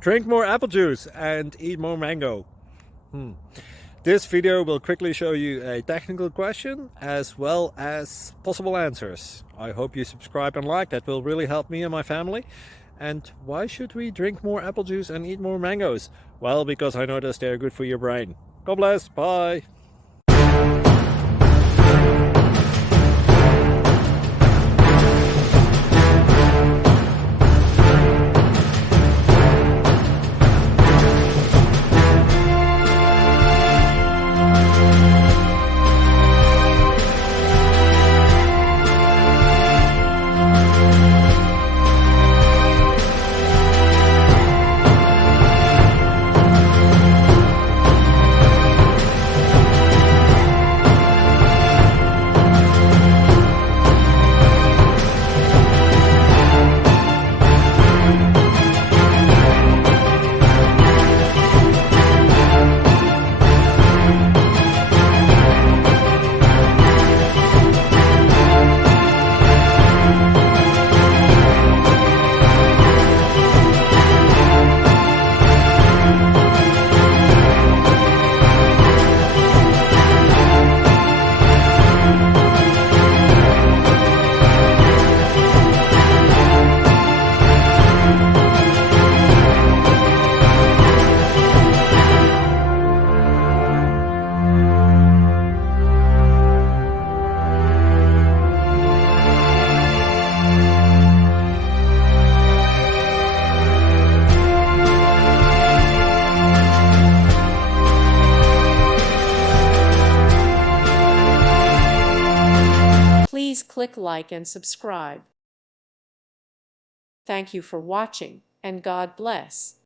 Drink more apple juice and eat more mango. This video will quickly show you a technical question as well as possible answers. I hope you subscribe and like, that will really help me and my family. And why should we drink more apple juice and eat more mangoes? Well, because I noticed they're good for your brain. God bless, bye! Please click like and subscribe. Thank you for watching, and God bless.